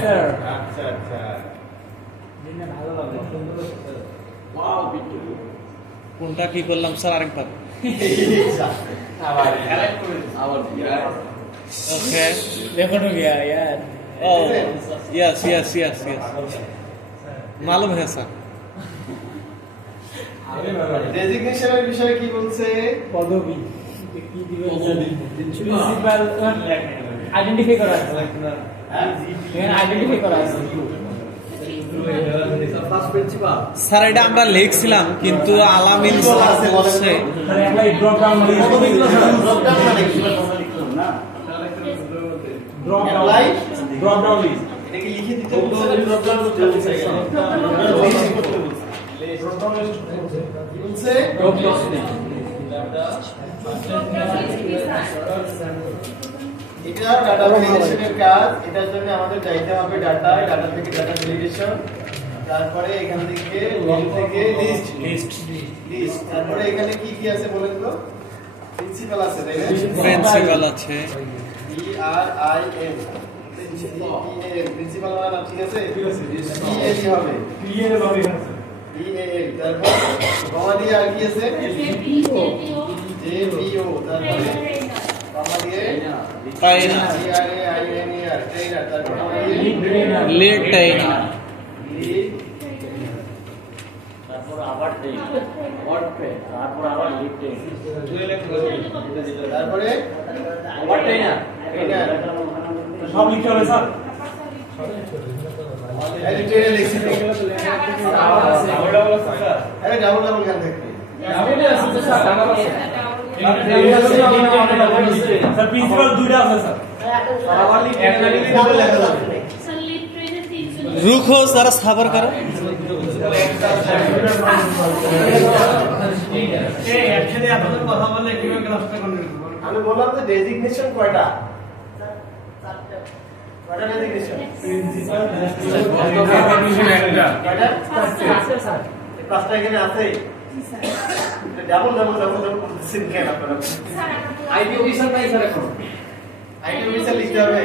Sir আচ্ছা আচ্ছা দিনে ভালো লাগলো ওয়াও বিট্টু কোনটা কি করলাম স্যার আরেকবার আবার কালেক্ট করে আবার ওকে রেকর্ড हो गया यार Oh, yes. मालूम है सर ডেজিগনেশনের বিষয়ে কি বলছে পদবি কি দিবেন প্রিন্সিপাল আইডেন্টিফাই করা আছে এখানে আইডেন্টিফাই করা আছে ফার্স্ট প্রিন্সিপাল স্যার এটা আমরা লিখছিলাম কিন্তু আলামিন স্যার বলছে তাহলে আমরা এই drop down list drop down মানে কি লিখলাম না ড্রপ ডাউন লিস্ট এটা কি লিখে দিতে বলছে ড্রপ ডাউন করতে বলছে ড্রপ ডাউন লিস্ট কি বলছে ড্রপ ডাউন লিস্ট এটা ডাটা ভ্যালিডেশনের কাজ এটার জন্য আমাদের চাইতে হবে ডাটা থেকে ডাটা ভ্যালিডেশন তারপরে এখান থেকে লিস্ট থেকে লিস্ট তারপরে এখানে কি কি আছে বলেন তো প্রিন্সিপাল আছে তাই না প্রিন্সিপাল আছে PRIN প্রিন্সিপাল মানে ঠিক আছে PAL হবে PAL তারপর কমা দিয়ে আর কি আছে JPO তারপরে কমা দিয়ে ট্রেনার TRAINER ট্রেনার তারপর কমা দিয়ে লিড ট্রেনার তারপর আবার তারপর আবার লিড তারপরে আবার ট্রেনার সব লিখতে হবে স্যার এই ট্রেনার লিখছি আরে ডাবল গান দেখি স্যার প্রিন্সিপাল দুইটা আছে স্যার আবার লিখে ডাবল লেখা যাবে रुको जरा सबर करो আমি বললাম তো ডেজিগনেশন কয়টা কয়টা ডেজিগনেশন পাঁচটা এখানে আছে ডাবল করতেছেন কেন আপনারা আইটি অফিসার নাই স্যার এখন আইটি অফিসার লিখতে হবে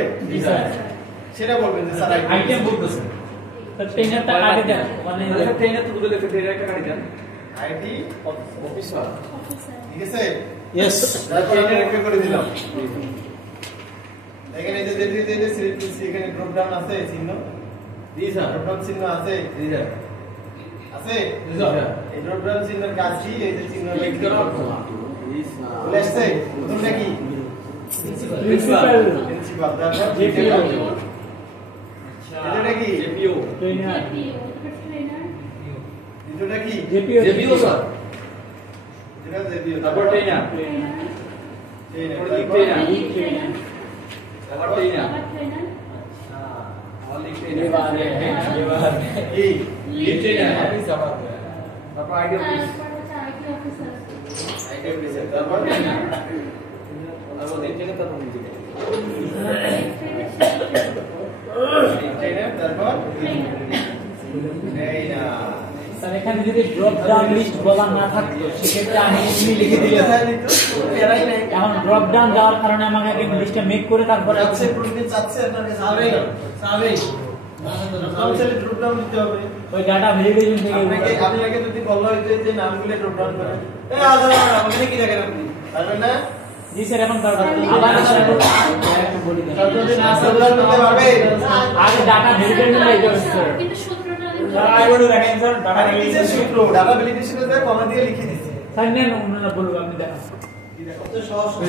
সেটা বলবেন যে স্যার আইটেম বলতেছে স্যার ট্রেনারটা কাটে দেন মানে ট্রেনার তো বুঝলে ট্রেনারটা কাটে দেন আইটি অফিসার ঠিক আছে यस ট্রেনার রেকর্ড করে দিলাম এখানে যে সিলেক্ট করছি এখানে ড্রপ ডাউন আছে চিহ্ন জি স্যার ড্রপ ডাউন চিহ্ন আছে জি স্যার আছে জি স্যার এই ড্রপ ডাউন চিহ্নের কাজ কি এই যে চিহ্ন লিখতে হবে জি স্যার বলে আসছে প্রথমটা কি প্রিন্সিপাল তারপর জেপিও এটা কি জেপিও ট্রেনার এটা কি জেপিও স্যার এটা জেপিও তারপর ট্রেনার তারপর ট্রেনার আবার লিখতে না কি লিখতে না তারপর আইডি অফিসার তারপর লিখতে না তারপর তারপর এই না স্যার এখানে যদি ড্রপ ডাউন লিস্ট বলা না থাকতো সেক্ষেত্রে আমি এমনি লিখে দিলে এখন ড্রপ ডাউন দেওয়ার কারণে আমাকে আগে লিস্টটা মেক করে তারপরে যাচ্ছে প্রতিদিন যাচ্ছে আপনার কাছে সাবে ড্রপ ডাউন দিতে হবে ওই ডাটা ভ্যালিডেশন থেকে আপনাকে যদি বলা হইতো যে নামগুলো ড্রপ ডাউন করেন এই আদর আমাকে কি দেখেন আপনি পারবেন না জি স্যার এখন করব আবার বলি দেন যদি না সাবধান করতে পারবে আগে ডাটা ভ্যালিডেশন দিতে হবে স্যার কিন্তু সূত্রটা স্যার আইবড় দেখেন স্যার ডাটা আরে কিসের সূত্র ডাটা ভ্যালিডেশনে কমা দিয়ে লিখে দিছি স্যার নেন ওনারা বলবো আপনি দেখান কি দেখো তো সহজ